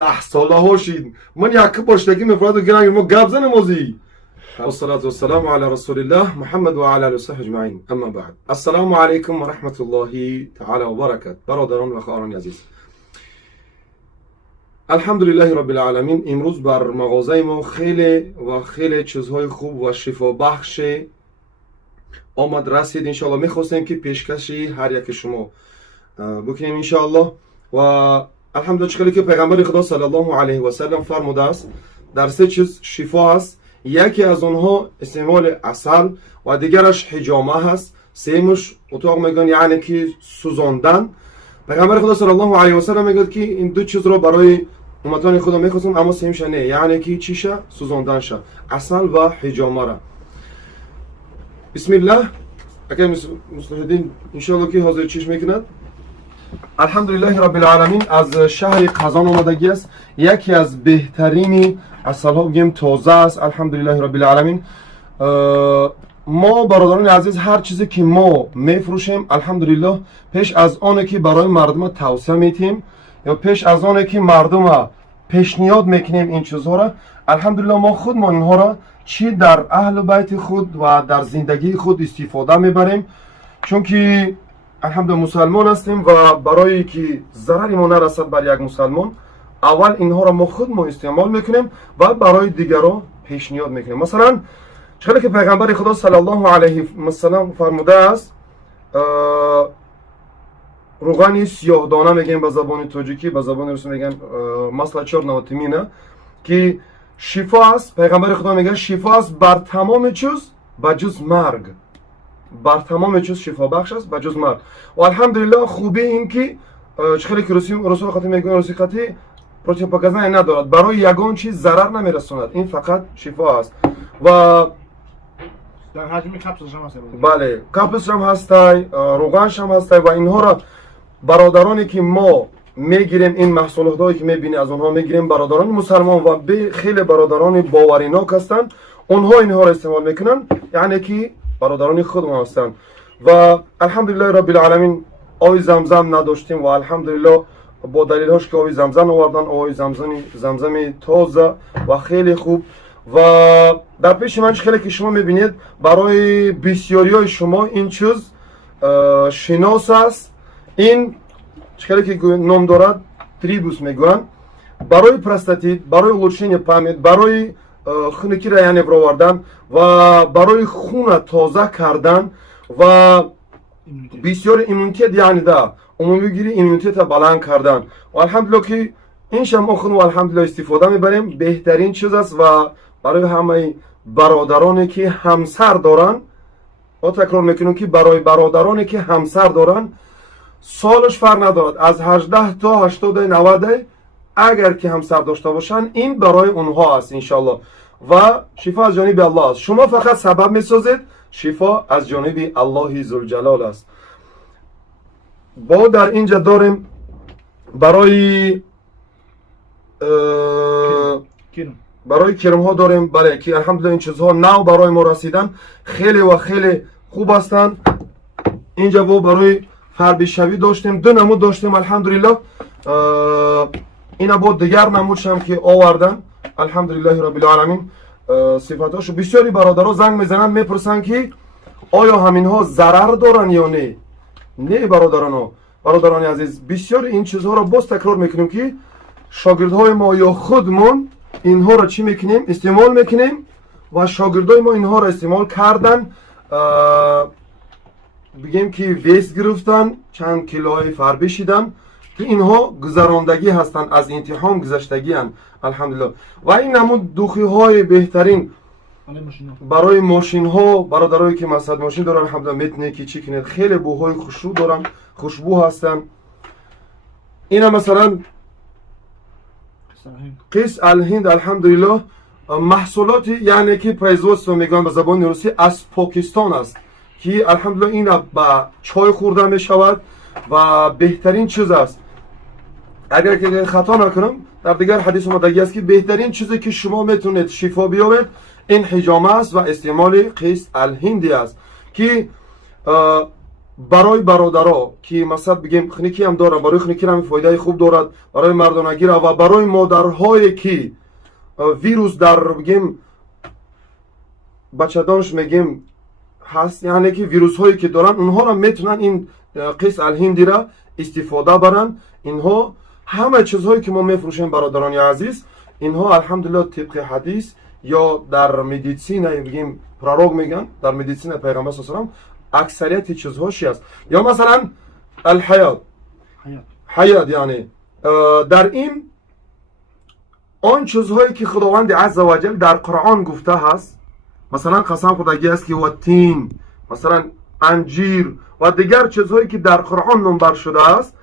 10 ساله هاشید من یک باشتگی مفرد گرنگ ما گپ زنم ازی والصلاة والسلام على رسول الله محمد و علی آله و صحبه اجمعین. اما بعد، السلام علیکم و رحمت الله تعالی و برکاته. برادران و خواهران عزیز، الحمدلله رب العالمین. امروز بر مغازه ما خیلی چیزهای خوب و شفا بخش آمد رسید. انشاءالله میخواستیم که پیشکشی هر یک شما بکنیم انشاءالله. و الحمدلله چقدر که پیغمبر خدا صلی الله علیه و سلم فرموده است در سه چیز شفا است. یکی از اونها استعمال عسل و دیگرش حجامه هست. سومش اتاق میگن یعنی که سوزاندن. پیغمبر خدا صلی الله علیه و سلم میگه که این دو چیز رو برای امتان خدا میخواستم، اما سومش نه، یعنی که چیشه؟ سوزاندن شه، عسل و حجامه را. بسم الله. اگر مصلح الدین انشاءالله که حاضر چیش میکند. الحمدلله رب العالمین. از شهر قزان آمدگی است. یکی از بهترین عسل ها بگیم تازه است. الحمدلله رب العالمین. ما برادران عزیز هر چیزی که ما میفروشیم الحمدلله پیش از آنه که برای مردم توصیه میتیم یا پیش از آنه که مردم پیشنهاد میکنیم این چیزها را، الحمدلله ما خودمان اینها را چی در اهل بیت خود و در زندگی خود استفاده میبریم، چون که الحمدلله مسلمان هستیم و برای که ضرری ما نرسد بر یک مسلمان، اول اینها را ما خود استعمال میکنیم و برای دیگران پیشنهاد میکنیم. مثلا چقدر که پیغمبر خدا صلی الله علیه و سلم فرموده است، روغن سیاه دانه میگن به زبان تاجیکی، به زبان روسی میگن مثلا چرنوتمینه، که شفا است. پیغمبر خدا میگه شفا است بر تمام چیز بجز مرگ. بر تمام چیز شفا بخش است بجز مرگ. و الحمدلله خوبی این که چقدر که رسول خاطر میگن روسی خاطر پروتئین ندارد، برای یگان چیز ضرر نمیرساند، این فقط شفا است. و در حجم کپسولش هم هست. بله، کپسولش هم هست، روغنش هم هست. و اینها را برادرانی که ما میگیریم، این محصولاتی که میبینی از اونها میگیریم، برادران مسلمان و خیلی برادران باوریناک هستند، اونها اینها را استعمال میکنن، یعنی که برادران خود ما هستند. و الحمدلله رب العالمین آب زمزم نداشتیم و الحمدلله با دلیل هاش که آب زمزم آوردن، آب زمزم تازه و خیلی خوب. و در پیش من خیلی که شما میبینید برای بسیاری های شما این چیز شناس است. این خیلی که نام دارد تریبوس میگوین، برای پرستاتیت، برای улучшение پامید، برای خونکی را یعنی برآوردن و برای خون تازه کردن و بسیار ایمونیتت یعنی ده عمومی گیری ایمونیتت بلند کردن. و الحمدلله که این شما خون و الحمدلله استفاده میبریم، بهترین چیز است. و برای همه برادرانی که همسر دارن، ما تکرار میکنیم که برای برادرانی که همسر دارن سالش فرق ندارد، از 18 تا 80 90 اگر که همسر داشته باشن، این برای اونها است انشالله. و شفا از جانب الله است. شما فقط سبب میسازید، شفا از جانب الله ذوالجلال است. با در اینجا داریم برای کرم ها داریم، بله، که الحمدلله این چیزها نو برای ما رسیدن، خیلی و خیلی خوب هستند. اینجا با برای فربی شوی داشتیم، دو نمود داشتیم الحمدلله. اینا با دیگر نمودش هم که آوردن الحمدلله رب العالمین. صفاتاشو بسیاری برادرها زنگ میزنن میپرسن که آیا همین ها ضرر دارن یا نه. نه برادران عزیز، بسیاری این چیزها را باز تکرار میکنیم که شاگردهای ما یا خودمون اینها را چی میکنیم؟ استعمال میکنیم و شاگردای ما اینها را استعمال کردن، بگیم که ویس گرفتن، چند کیلوهای فربه شدن، که اینها گذراندگی هستند، از امتحان گذشتگی هستند الحمدلله. و این نمود دوخی های بهترین برای ماشین ها، برادرایی که مصد ماشین دارن الحمدلله میتونه که چی کنید، خیلی بوهای خوشبو دارن، خوشبو هستن. اینا مثلا قیس الهند الحمدلله محصولاتی یعنی که پریزوست میگن به زبان روسی از پاکستان است، که الحمدلله اینا با چای خورده می شود و بهترین چیز است. اگر که خطا نکنم در دیگر حدیث اومدگی است که بهترین چیزی که شما میتونید شفا بیابید این حجامه است و استعمال قیس الهندی است، که барои бародаро ки масал бигем хуники ҳам дорад, барои хуники ҳам фоидаи хуб дорад, барои мардонагира ва барои модарҳое ки вирус дар бигем бачадонш мегем ҳаст, яъне ки вирусҳое ки доранд онҳоро метавонанд ин қис алҳиндира истифода баранд. инҳо ҳама чизҳое ки мо мефурӯшем бародарони азиз, инҳо алҳамдулиллаҳ тибқи ҳадис ё дар медитсина бигем пророк меган, дар медитсина пайғамбар саллаллоҳу алайҳи ва саллам аксарияти чизҳоши аст. ё масалан алҳаёт, ҳаёт, яъне дар ин он чизҳое ки худованди азза ва ҷал дар Қуръон гуфта ҳаст, масалан қасам хӯрдагӣ аст ки ваттин, масалан анҷир ва дигар чизҳое ки дар Қуръон номбар шудааст,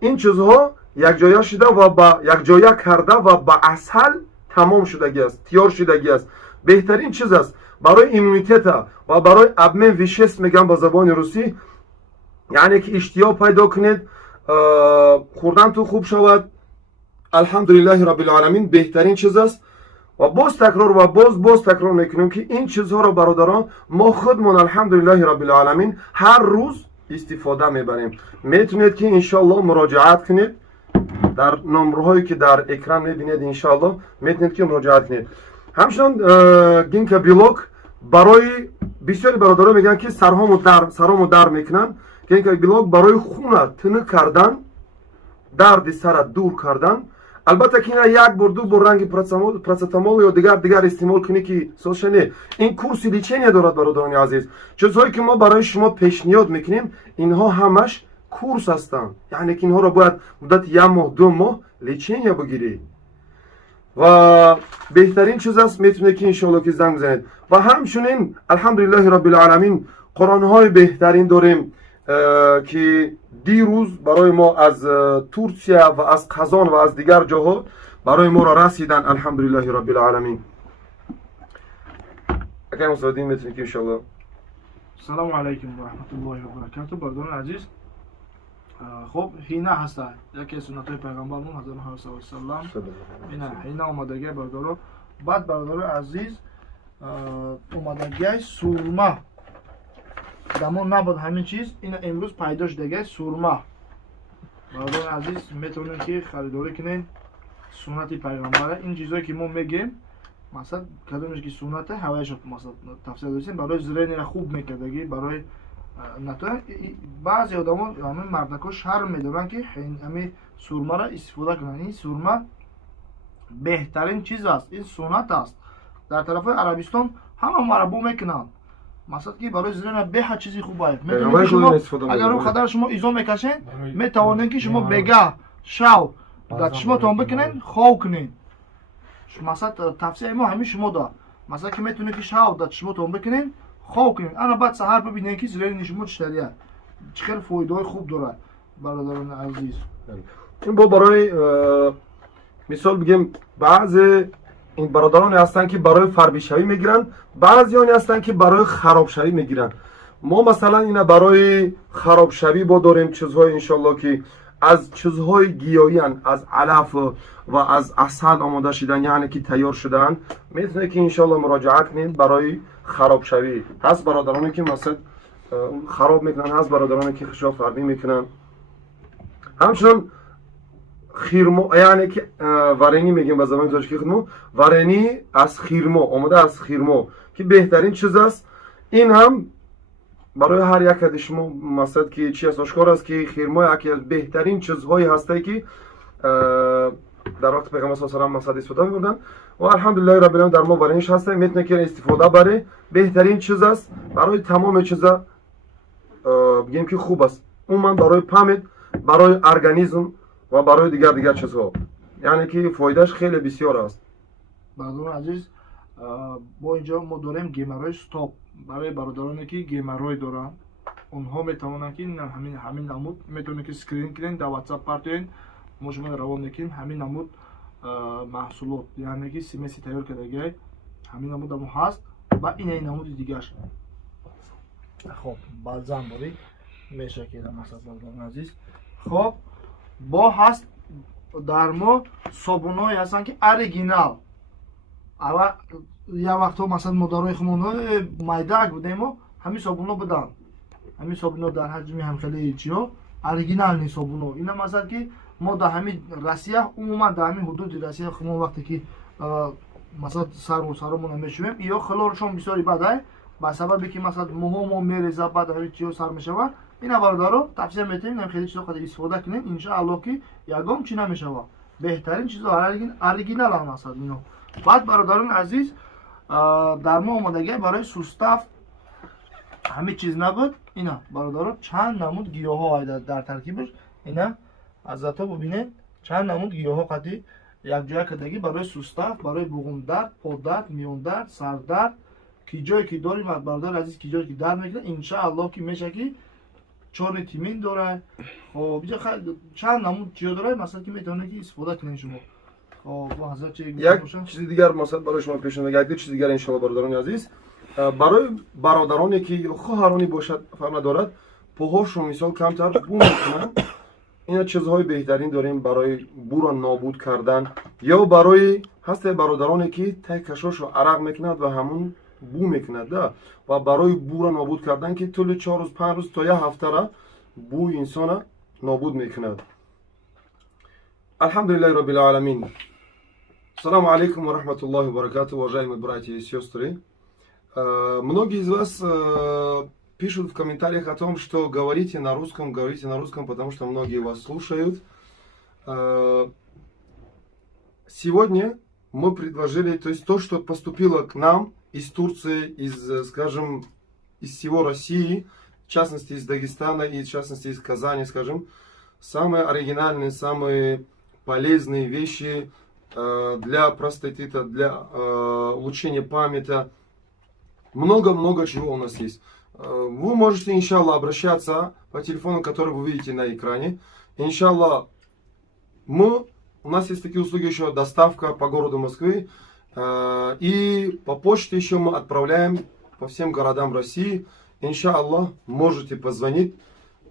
ин чизҳо якҷоя шуда ва ба якҷоя карда ва ба асал тамом шудагӣ аст, тиёр шудагӣ аст. беҳтарин чиз аст барои иммунитета ва барои обмен веществ меган ба забони русӣ, яъне ки иштиё пайдо кунед, хӯрдан ту хуб шавад. алҳамдулиллаҳи роббил аламин беҳтарин чиз аст. ва боз такрор ва боз такрор мекунем ки ин чизҳоро бародарон мо худмон алҳамдулиллаҳи роббил аламин ҳар рӯз истифода мебарем. метавонед ки иншоаллоҳ муроҷиат кунед дар номерҳое ки дар экран мебинед, иншоаллоҳ метавонед ки муроҷиат кунед. ҳамчунон гинка билок барои бисёри бародарон мегӯянд ки сарҳому дард мекунанд. гинка билок барои хуна тинук кардан, дарди сара дур кардан. албатта ки ина як бор ду бор ранги процетамол ё дигар истеъмол кунӣ ки соша не. ин курси лечения дорад бародарони азиз. чизҳое ки мо барои шумо пешниҳод мекунем, инҳо ҳамаш курс ҳастанд, яъне ки инҳоро бояд муддати 1 моҳ 2 моҳ лечения бигирӣ. ва беҳтарин чиз аст, метавонед ки иншоаллоҳ ки занг бизанед. ва ҳамчунин алҳамдулиллаҳи роббил аламин қуронҳои беҳтарин дорем ки дирӯз барои мо аз Турсия ва аз Қазон ва аз дигар ҷоҳо барои моро расиданд. алҳамдулиллаҳи роббил аламин. акай мусоддин метавонед ки иншоаллоҳ. Салому алайкум ва раҳматуллоҳи ва баракатуҳ. бародарони азиз, хуб ҳина ҳаста яке аз суннатҳои пайғамбармон ҳазрат Муҳаммад саллаллоҳу алайҳи ва саллам. ина ҳина омадагиа бародаро. баъд бародарони азиз, омадагиаи сурма дамон набуд ҳамин чиз, ина имрӯз пайдо шудагиаи сурма. бародарони азиз, метавонем ки харидорӣ кунем суннати пайғамбара. ин чизҳое ки мо мегем, масалан кадомеш ки суннате ҳаваяшо масалан тафсир додем, барои зиренира хуб мекардагӣ, барои натоя баъзе одамон ҳамин мардако шарм медоранд ки ҳамин сурмаро истифода кунанд. ин сурма беҳтарин чиз аст, ин суннат аст. дар тарафҳои Арабистон ҳама марабо мекунанд. масалан ки барои зирена беҳад чизи хуб аст. метавонед шумо агар он қадар шумо изо мекашед, метавонед ки шумо бега шав дар чишмотон бикунед, хов кунед. масалан тавсияи мо ҳамин шумо дорад. масалан ки метавонед ки шав дар чишмотон бикунед, хов кунед. ана баъд саҳар бибинед ки зирени шумо чиштари аст. чӣ хел фоидаҳои хуб дорад бародарони азиз. ин бо барои мисол бигем баъзе ин бародароне ҳастанд ки барои фарбишавӣ мегиранд, баъзеёне ҳастанд ки барои харобшавӣ мегиранд. мо масалан ина барои харобшавӣ бо дорем чизҳои иншоаллоҳ ки аз чизҳои гиёиянд, аз алаф ва аз асал омода шудаанд, яъне ки тайёр шудаанд. метавонед ки иншоаллоҳ муроҷиат кунед барои харобшавӣ. ҳаст бародароне ки масалан хароб мекунанд, ҳаст бародароне ки хишофвардӣ мекунанд. ҳамчунон хирмо, яъне ки варенӣ мегӯем ба забони тоҷикӣ худмо, варенӣ аз хирмо, омода аз хирмо ки беҳтарин чиз аст. ин ҳам барои ҳар як ади шумо масалан ки чи аст, ошкор аст ки хирмо яке аз беҳтарин чизҳои ҳастае ки дар вақти пайғамбар саллаллоҳу алайҳи ва саллам масалан истифода мебурданд. ва алҳамдулиллаҳи роббил аламин дар мо варениш ҳастае, метавонед ки истифода баре. беҳтарин чиз аст барои тамоми чиза, бигем ки хуб аст. умуман барои памят, барои организм ва барои дигар чизҳо, яъне ки фоидааш хеле бисёр аст. бародарони азиз, бо инҷо мо дорем геморрой стоп. барои бародароне ки геморрой доранд, онҳо метавонанд ки ҳамин намуд метавонед ки скрин кунед, дар WhatsApp партоен мо шуморо равон мекунем. ҳамин намуд маҳсулот, яъне ки смеси тайёр кардагиаи ҳамин намуд мо ҳаст ва ин намуди дигарш. хоб баъзан бори мешакелам масалан бародарони азиз. хоб бо ҳаст дар мо собунҳое ҳастанд ки оригинал. ава як вақтҳо масалан модарои хумон майдак будемо ҳамин собунҳо буданд. همین صابونا در حجم هم خیلی چیا اورجینال نیست صابونا. اینا مثلا که ما در همین روسیه عموما در همین حدود روسیه ما وقتی که مثلا سرمون میشویم یا خلالشون بسیاری بده با سببی که مثلا موهامون میریزه بعد همین چیزا سر میشوه. اینا برادرو تفسیر میتونیم خیلی چیزا خود استفاده کنیم ان شاء الله که یگام چی نمیشوه. بهترین چیزا اورجینال هم هست اینا. بعد برادران عزیز در ما آمادگی برای سوستاف همه چیز نبود. اینا برادران چند نمود گیاه ها در ترکیبش. اینا از تا ببینید چند نمود گیاه ها قدی یک جای کدگی برای سوستاف، برای بوغم درد، پا درد، میون درد، سر درد کی جایی که داریم برادر عزیز کی جایی که درد میکنه ان شاء الله که میشه که چون تیمین داره. خب چند نمود چیزا داره مثلا که میتونه که استفاده کنین شما. خب حضرت یک چیز دیگر مثلا برای شما پیش یک دو چیز دیگر ان شاء الله برادران عزیز برای برادرانی که خواهرانی باشد فرق ندارد پاهاشون مثال کمتر بو میکنن. اینا چیزهای بهترین داریم برای بو را نابود کردن یا برای هست برادرانی که ته کشاشو عرق میکند و همون بو میکند و برای بو را نابود کردن که طول 4 روز 5 روز تا یک هفته را بو انسان نابود میکند. الحمدلله رب العالمين. Assalamu alaikum wa rahmatullahi wa barakatuh, уважаемые братья и сестры. Многие из вас пишут в комментариях о том, что говорите на русском, потому что многие вас слушают. Сегодня мы предложили, то есть то, что поступило к нам из Турции, из, скажем, из всего России, в частности из Дагестана и в частности из Казани, скажем, самые оригинальные, самые полезные вещи для простатита, для улучшения памяти. Много-много чего у нас есть. Вы можете, иншаллах, обращаться по телефону, который вы видите на экране. Иншаллах, у нас есть такие услуги еще, доставка по городу Москвы. И по почте еще мы отправляем по всем городам России. Иншаллах, можете позвонить.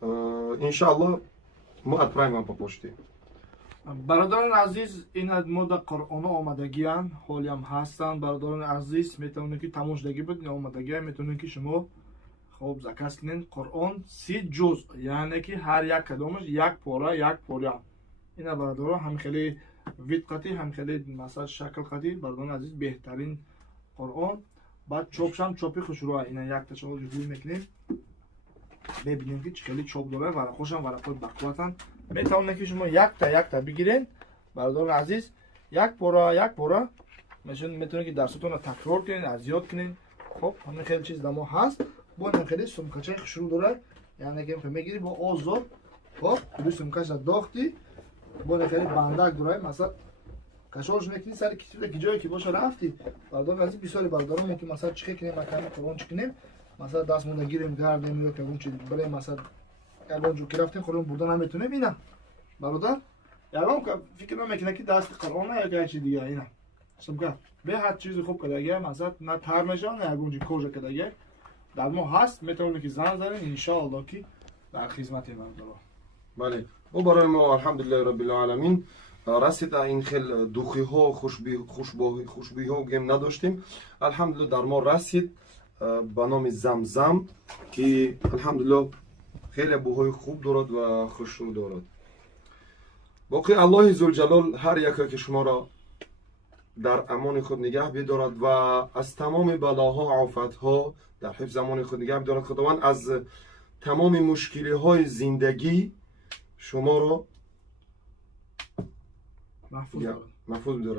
Иншаллах, мы отправим вам по почте. برادران عزیز این مود قرآن آمادگی هستند، حالی هم هستند. برادران عزیز میتونید که تماشاگری بدین آمادگی میتونید که شما خوب زکات کنین. قرآن 30 جزء یعنی که هر یک کدامش یک پاره. اینا برادران هم خیلی ویدقتی هم خیلی مثلا شکل قدی برادران عزیز بهترین قرآن. بعد چوبش هم چوبی خوشروه. اینا یک تا شما جوری میکنین ببینید که خیلی چوب داره ورقش هم ورقای بقوتن. میتونید که شما یک تا بگیرین برادران عزیز یک پاره میتونید که درستون رو تکرار کنین ازیاد کنین. خب همین خیلی چیز دما هست. با این خیلی سمکچه خشرو داره یعنی که میگیری با آزاد. خب روی سمکش داختی با این خیلی بندک داره مثلا کشورش میکنی سر کسی جایی که باشه رفتی برادران عزیز بسیاری برادران که مثلا چیکار کنیم مکان قرآن چکنیم مثلا دست مونده گیریم گردیم یا که اون چیز برای مثلا الان جو که رفتیم خودمون بردن نمیتونه اینا برادر یعنی که فکر نمیکنه که دست قرآن نه یا چیز دیگه اینا سمکه به هر چیزی خوب کداگه مثلا نه تر میشه نه اونجا کوژه کداگه در ما هست میتونه که زنگ زنین ان شاء الله که در خدمت برادر. بله و برای ما الحمدلله رب العالمین رسید این خیل دوخی ها خوشبویی ها گم نداشتیم. الحمدلله در ما رسید به نام زمزم که الحمدلله خیلی بوهای خوب دارد و خوشبو دارد. باقی الله ذوالجلال هر یکی که شما را در امان خود نگه بدارد و از تمام بلاها آفتها در حفظ امان خود نگه بدارد. خداوند از تمام مشکلی های زندگی شما را محفوظ بدارد.